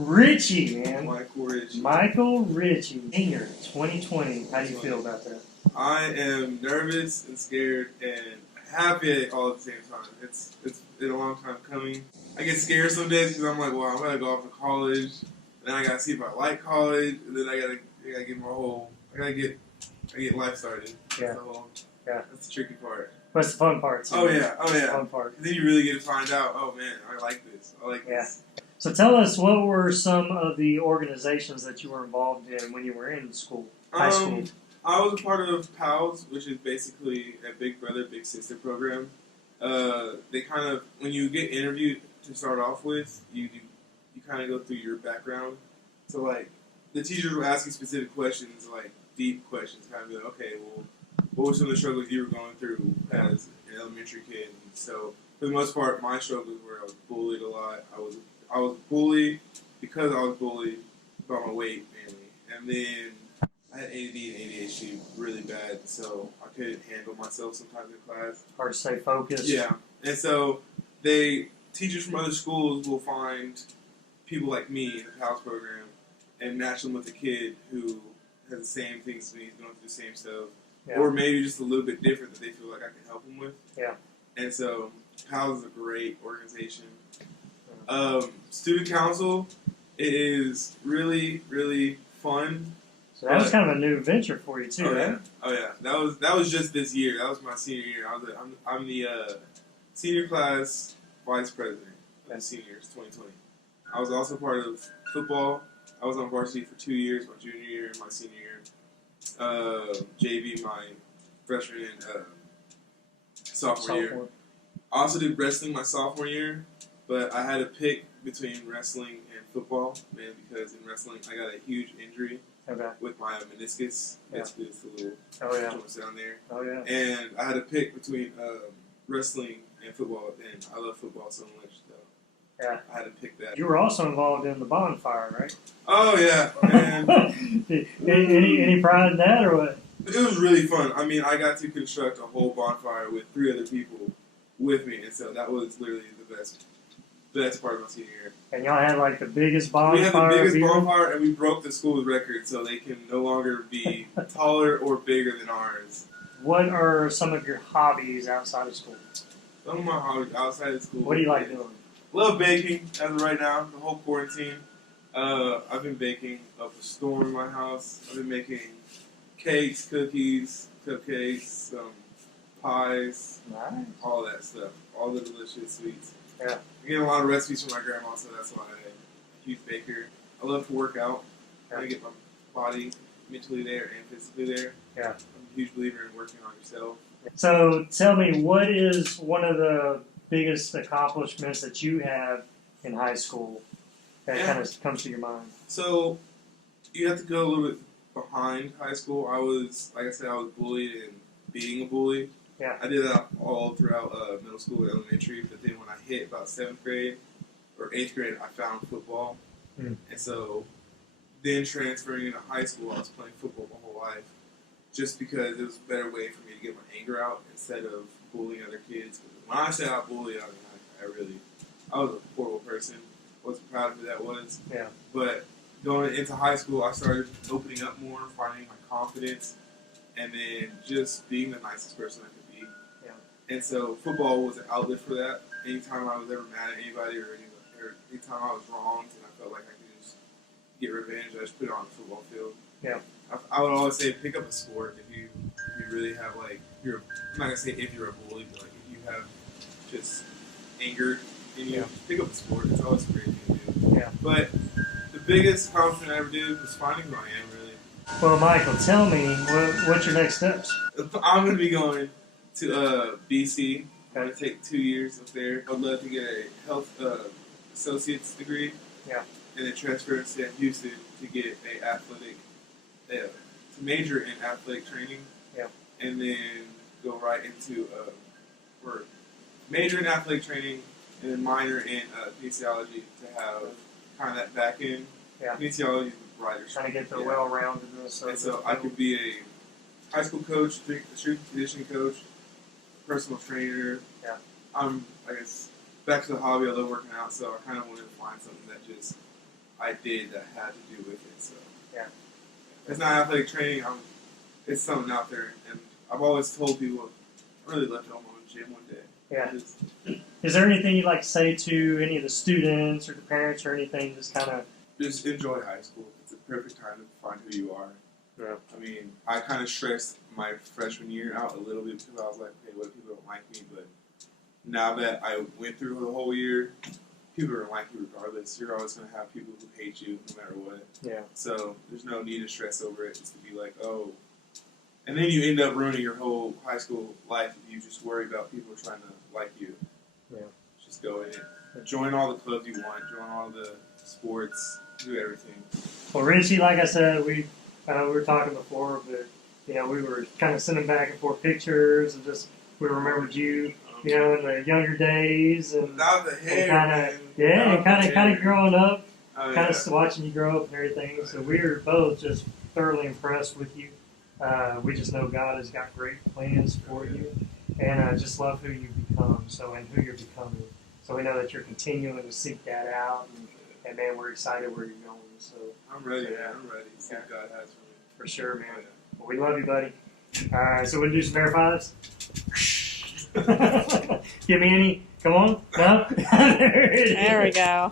Richie, man. Michael Richie. Michael Richie, Senior, 2020. How do you feel about that? I am nervous and scared and happy all at the same time. It's been a long time coming. I get scared some days because I'm like, well, I'm gonna go off to college, and then I gotta see if I like college, and then I gotta get my whole, I get life started. Yeah. Yeah. That's the tricky part. But it's the fun part too. Oh yeah. The fun part. Then you really get to find out. Oh man, I like this. I like this. So tell us, what were some of the organizations that you were involved in when you were in school, high school? I was a part of PALS, which is basically a Big Brother, Big Sister program. They kind of, when you get interviewed to start off with, you kind of go through your background. So like, the teachers will ask you specific questions, like deep questions, kind of be like, okay, well, what were some of the struggles you were going through as an elementary kid? And so for the most part, my struggles were I was bullied a lot. I was bullied because I was bullied by my weight mainly, and then I had ADD and ADHD really bad, so I couldn't handle myself sometimes in class. Hard to stay focused. Yeah, and so teachers from other schools will find people like me in the PALS program and match them with a kid who has the same things as me, he's going through the same stuff, or maybe just a little bit different that they feel like I can help them with. Yeah. And so PALS is a great organization. Student council, it is really, really fun. So that was kind of a new venture for you too, right? Oh yeah. That was just this year. That was my senior year. I'm the senior class vice president of the seniors 2020. I was also part of football. I was on varsity for 2 years, my junior year and my senior year. JV my freshman and sophomore year. I also did wrestling my sophomore year, but I had to pick between wrestling and football, man, because in wrestling I got a huge injury with my meniscus. Basically, it's the little joints down there. Oh yeah. And I had to pick between wrestling and football, and I love football so much, so I had to pick that. You were also involved in the bonfire, right? Oh yeah, man. any pride in that, or what? It was really fun. I mean, I got to construct a whole bonfire with 3 other people with me, and so that was literally the best part of my senior year. And y'all had like the biggest bonfire. We had the biggest bonfire, and we broke the school's record, so they can no longer be taller or bigger than ours. What are some of your hobbies outside of school? Some of my hobbies outside of school. What do you like doing? Love baking as of right now. The whole quarantine, I've been baking up a storm in my house. I've been making cakes, cookies, cupcakes, pies, nice. All that stuff, all the delicious sweets. Yeah. I'm getting a lot of recipes from my grandma, so that's why I'm a huge baker. I love to work out. I want to get my body mentally there and physically there. Yeah. I'm a huge believer in working on yourself. So tell me, what is one of the biggest accomplishments that you have in high school that kind of comes to your mind? So you have to go a little bit behind high school. I was, like I said, I was bullied and being a bully. Yeah. I did that all throughout middle school and elementary, but then when I hit about 7th grade or 8th grade, I found football. And so then transferring into high school, I was playing football my whole life just because it was a better way for me to get my anger out instead of bullying other kids. When I say I bullied, I was a horrible person. Wasn't proud of who that was. Yeah. But going into high school, I started opening up more, finding my confidence, and then just being the nicest person I could be. Yeah. And so football was an outlet for that. Anytime I was ever mad at anybody or anytime I was wronged and I felt like I could just get revenge, I just put it on the football field. Yeah. I would always say pick up a sport if you really have I'm not gonna say if you're a bully, but like if you have just anger in you, pick up a sport. It's always a great thing to do. Yeah. But the biggest accomplishment I ever did was finding who I am, really. Well, Michael, tell me, what's your next steps? I'm going to be going to BC. I'm going to take 2 years up there. I'd love to get a health associate's degree. Yeah. And then transfer to Houston to get to major in athletic training. Yeah. And then go right into or major in athletic training and then minor in kinesiology to have kind of that back end. Yeah. Kinesiology is the brighter. Trying to get the well-roundedness. And so I could be a high school coach, strength and conditioning coach, personal trainer. Yeah. I guess, back to the hobby. I love working out, so I kind of wanted to find something that just I did that had to do with it. So Yeah. it's not athletic training. It's something out there, and I've always told people I really left home on the gym one day. Yeah. Is there anything you'd like to say to any of the students or the parents or anything? Just kind of just enjoy high school. It's a perfect time to find who you are. Yeah. I mean, I kind of stressed my freshman year out a little bit because I was like, okay, what if people don't like me? But now that I went through the whole year, people are going to like you regardless. You're always going to have people who hate you no matter what. Yeah. So there's no need to stress over it. Just to be like, oh. And then you end up ruining your whole high school life if you just worry about people trying to like you. Yeah. Just go in it. Join all the clubs you want. Join all the sports. Do everything. Well, Richie, like I said, we were talking before, but we were kind of sending back and forth pictures and just we remembered you, in the younger days and Without the hair, and kind of growing up, oh, kind of watching you grow up and everything. So we were both just thoroughly impressed with you. We just know God has got great plans for you, and I just love who you've become. So and who you're becoming. So we know that you're continuing to seek that out, and man, we're excited where you're going. So I'm ready, man. I'm ready. See what God has for me. For sure, man. Well, we love you, buddy. All right, so we'll do some air fives. Give me any. Come on. No? There we go.